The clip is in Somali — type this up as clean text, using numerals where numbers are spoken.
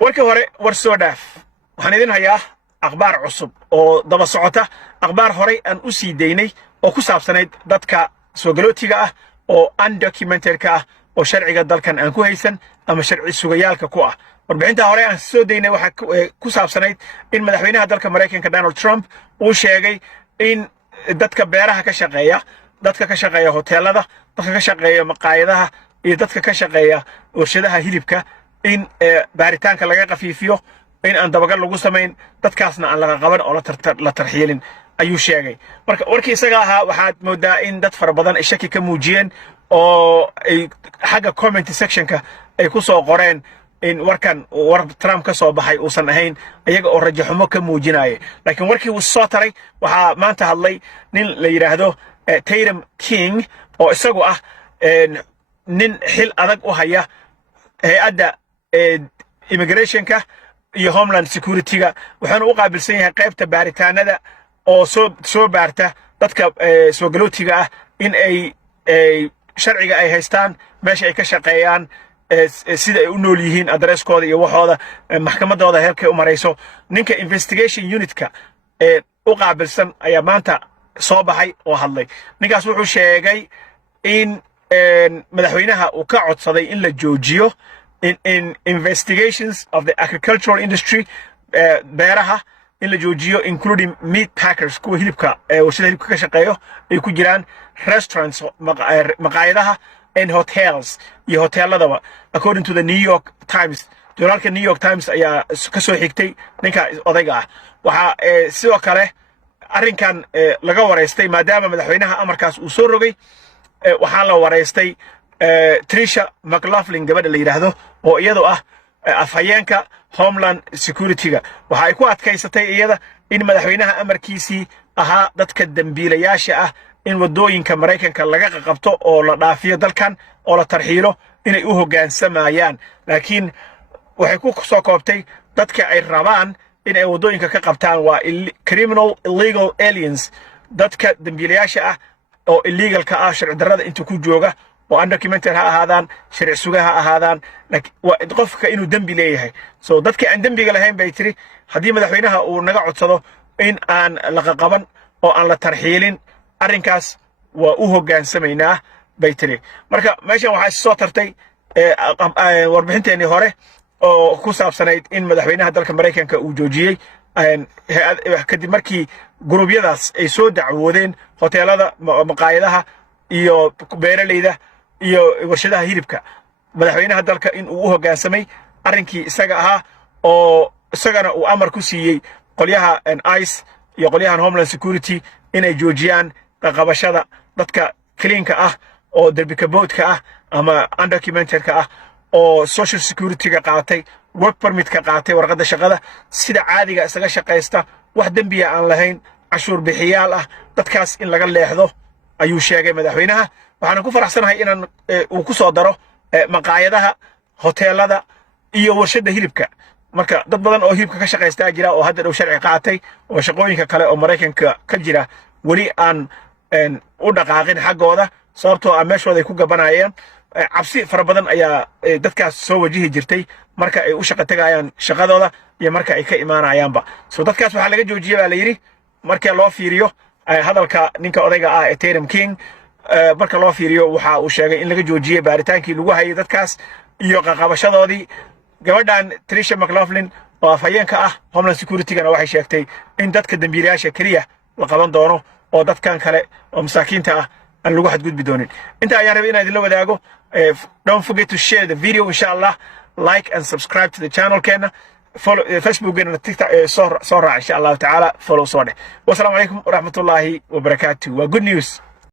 warkii hore war soo dhaaf waxaan idin hayaa akhbaar cusub oo daba socota akhbaar horey aan u sii daynay oo ku saabsanayd dadka soo galootiga ah oo undocumented-ka ah oo sharciga dalkan aan ku haysan ama sharci sugayaalka ku ah warbixinta hore aan soo daynay waxa ku saabsanayd in madaxweynaha dalka Mareykanka Donald Trump uu sheegay in dadka beeraha ka shaqeeya dadka ka shaqeeya hoteelada dadka ka shaqeeya maqaayadaha iyo dadka ka shaqeeya warshadaha hilibka in baaritaanka laga qafiifiyo in aan dabagal lagu sameyn dadkaasna aan laga qaban oo la tarxiilin ayuu sheegay marka warkii isaga ahaa waxaad moodaa in dad fara badan ay shaki ka muujiyeen oo ay xagga comment sectionka ay ku soo qoreen in warkan war Trump ka soo baxay uusan ahayn ayaga oo rajo xumo ka muujinayay laakiin warkii uu soo taray waxa maanta hadlay nin la yiraahdo Tatum King oo isagu ah nin xil adag u haya hay'adda immigrationka iyo homeland security-ga waxaanu u qaabilsan yahay qaybta baaritaanada oo soo baarta dadka soo galootiga ah in ay sharciga ay haystaan meesha ay ka shaqeeyaan sida ay u nool yihiin addresskooda iyo waxooda maxkamadooda heerkay u marayso ninka investigation unit-ka u qaabilsan ayaa maanta soo baxay oo hadlay ninkaas wuxuu sheegay in madaxweynaha uu ka codsaday in la joojiyo in investigations of the agricultural industry beeraha in la joojiyo including meat packers kuwa hilibka warshada hilibka ka shaqeeyo ay ku jiraan restaurants maqaayadaha and hotels iyo hoteeladaba according to the New York Times journalka New York Times ayaa ka soo xigtay ninka odayga ah waxa sidoo kale arrinkan laga wareystay maadaama madaxweynaha amarkaas uu soo rogay waxaa la wareystay Trisha McLaughlin gabadha la yiraahdo oo iyadoo ah afhayeenka homeland security-ga waxa ay ku adkaysatay iyada in madaxweynaha amarkiisii ahaa dadka dambiilayaasha ah in wadooyinka Mareykanka laga qabto oo la dhaafiyo dalkan oo la tarxiilo inay u hoggaansamayaan laakiin waxay ku soo koobtay dadka ay rabaan in ay wadooyinka ka qabtaan waa criminal illegal aliens dadka dambiilayaasha ah oo illegalka ah sharci darrada inta ku jooga oo undocumented ha ahaadaan sharci suga ha ahaadaan laakiin qofka inuu dambi leeyahay so dadka aan dambiga lahayn bay tiri haddii madaxweynaha uu naga codsado in aan la qaban oo aan la tarxiilin arrinkaas waa u hogaansamaynaa bay tiri marka meeshan waxaa soo tartay warbixinteennii hore oo ku saabsanayd in madaxweynaha dalka Mareykanka uu joojiyey kadib markii gurubyadaas ay soo dacwoodeen hoteelada maqaayadaha iyo beeraleyda iyo warshadaha hilibka madaxweynaha dalka in uu u hoggaansamay arrinkii isaga ahaa oo isagana uu amar ku siiyey qolyaha ICE iyo qolyahan homeland security inay joojiyaan qabashada dadka cleanka ah oo darbika boodka ah ama undocumented-ka ah oo social security-ga qaatay work permit-ka qaatay warqadda shaqada sida caadiga isaga shaqaysta wax dambiya aan lahayn cashuur bixiyaal ah dadkaas in laga leexdo ayuu sheegay madaxweynaha waxaan ku faraxsanahay inaan uu ku soo daro maqaayadaha hoteelada iyo warshada hilibka marka dad badan oo hilibka ka shaqaysta jira oo hadda dhow sharci qaatay oo shaqooyinka kale oo Mareykanka ka jira wali aan u dhaqaaqin xaggooda sababtoo ah meeshooda ay ku gabanayeen cabsi fara badan ayaa dadkaas soo wajihi jirtay marka ay u shaqo tagayaan shaqadooda iyo marka ay ka imaanayaanba so dadkaas waxa laga joojiyay baa la yiri marka loo fiiriyo hadalka ninka odayga ah ee Tatum King marka loo fiiriyo waxa uu sheegay in laga joojiyay baaritaankii lagu hayay dadkaas iyo qabashadoodii gabadhan Trisha McLaughlin oo afhayeenka ah homeland security-gana waxay sheegtay in dadka dambiilayaasha kaliya la qaban doono oo dadkan kale oo masaakiinta ah aan lagu xadgudbi doonin inta ayaan rabay inaan idin la wadaago don't forget to share the video inshallah like and subscribe to the channel keena follow Facebook and TikTok so raac inshallah ta'ala follow soo dheh wassalamu alaykum wa rahmatullahi wa barakatuh wa good news